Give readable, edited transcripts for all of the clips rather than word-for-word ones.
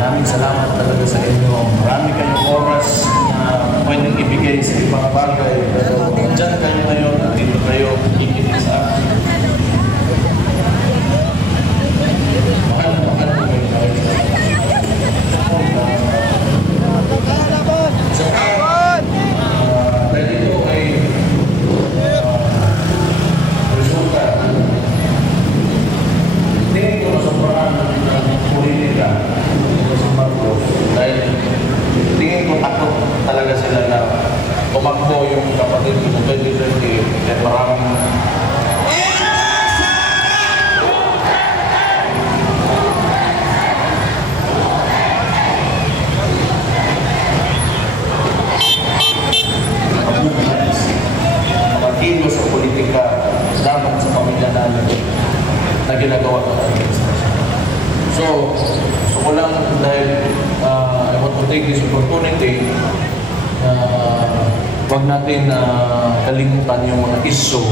Maraming salamat talaga sa inyo. Marami kayong oras na pwedeng ibigay sa ibang bagay. Pero dyan kayo ngayon at dito kayo kikinig sa akin. Mahal na mahal ko kayo dahil sa dahil ito ay resulta. Tingin ko na sobrang politika sa Marcos dahil tingin ko takot talaga sila na tumakbo yung kapatid ko ng 2020 at maraming magkilo sa politika dapat sa pamilya namin na ginagawa ng administrasyon. So ko lang dahil I want to take this opportunity wag natin kalimutan yung mga issue,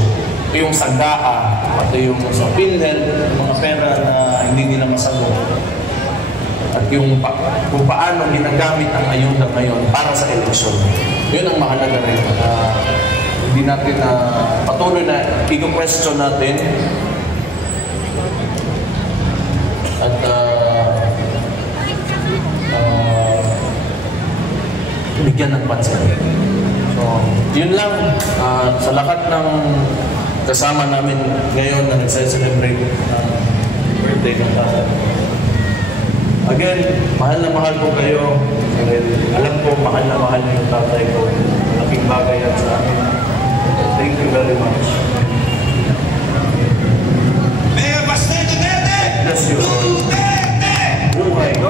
yung sagaa, pati yung sa PhilHealth, yung mga pera na hindi nila masagot. At yung kung paano ginagamit ang ayuda ngayon para sa eleksyon. Yun ang mahalaga rin. Hindi natin patuloy na i-question natin at bigyan ng pansin. So, yun lang. Sa lahat ng kasama namin ngayon na nagsa-celebrate birthday ng tatay. Again, mahal na mahal ko kayo. Alam ko, mahal na mahal niyo yung tatay ko. Malaking bagay yan sa amin. Thank you very much. Mayor Baste Duterte! Bless you. Duterte! Buhay ko.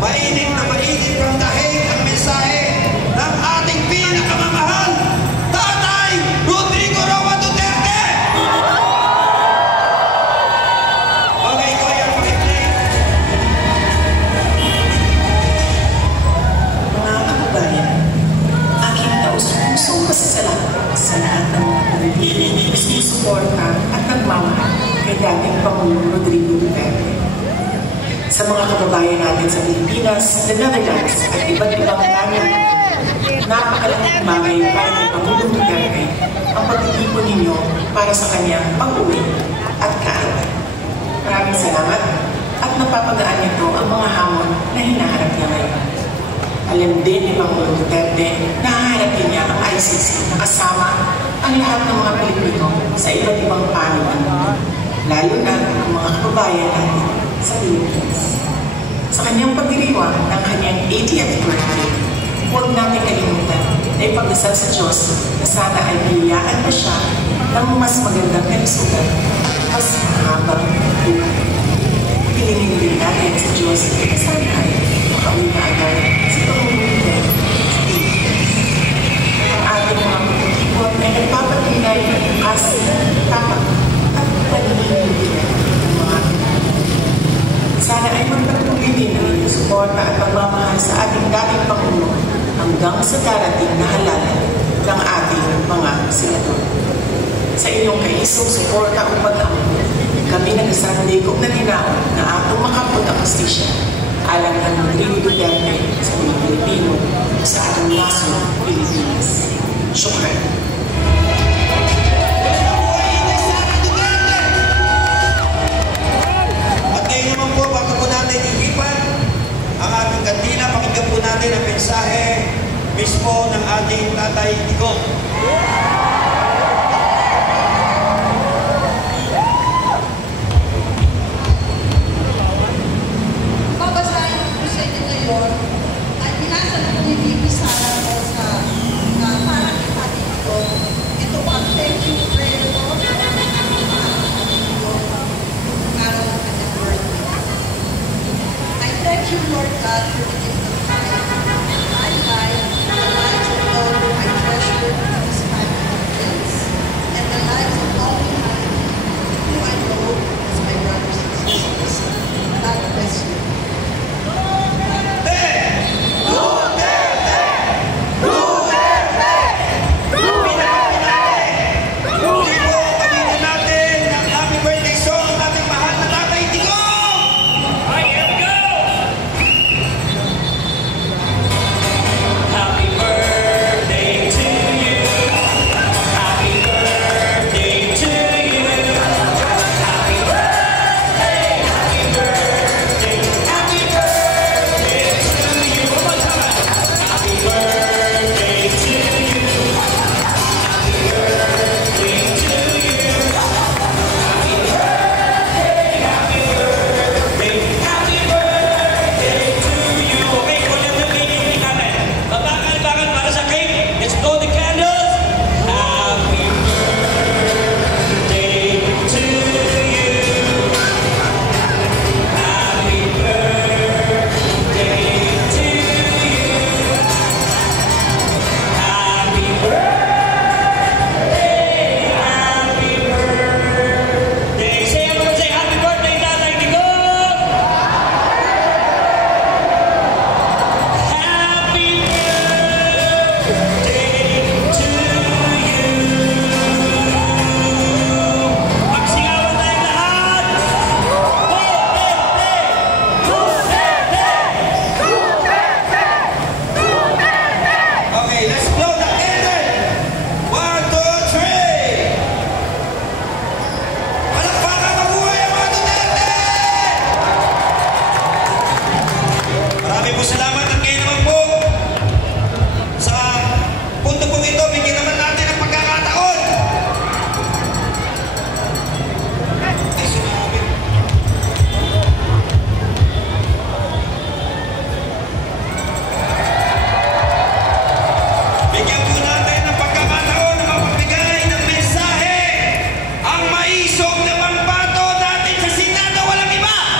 mainit na mainit from dahig ang mensahe ng ating pinakamamahal, Tatay Rodrigo Roa Duterte! Okay, Kuya, pakiplay. Mga kababayan, aking kausap dating Pangulong Rodrigo Duterte. Sa mga kababayan natin sa Pilipinas, the Netherlands at iba't ibang lamin, napakalaking bagay para kay Pangulong Duterte ang pagtitipon ninyo para sa kanyang pag-uwi at kaarawan. Maraming salamat at napapagaan nito ang mga hamon na hinaharap niya ngayon. Alam din ni Pangulong Duterte na haharap din niya ang ICC na kasama ang lahat ng mga Pilipino sa iba't ibang panuan, lalo na ang mga kababayan natin sa Pilipinas. Sa kanyang pagdiriwang ng kanyang 80th birthday, huwag natin kalimutan na ipagdasal sa Diyos na sana ay biyayaan pa siya ng mas magandang kalusugan, mas mahabang buhay. Hilingin din natin sa Diyos na sana ay makauwi na agad si Pangulong Duterte sa Pilipinas. Ang ating mga pagkikipot ay nagpapatunay ng kasi, tapat at panininig ng mga sana ay magpatuloy din ang inyong suporta at pagmamahal sa ating dating Pangulo hanggang sa darating na halalan ng ating mga senador. Sa inyong kaisong suporta o pag-amon, kami nagsasaligog na ninaon na atong makapot ang justisya alang ng Rodrigo Duterte sa mga Pilipino sa ating naso, Pilipinas. Syukran. Ang ating kandila, pakinggan po natin ang mensahe mismo ng ating Tatay Digong.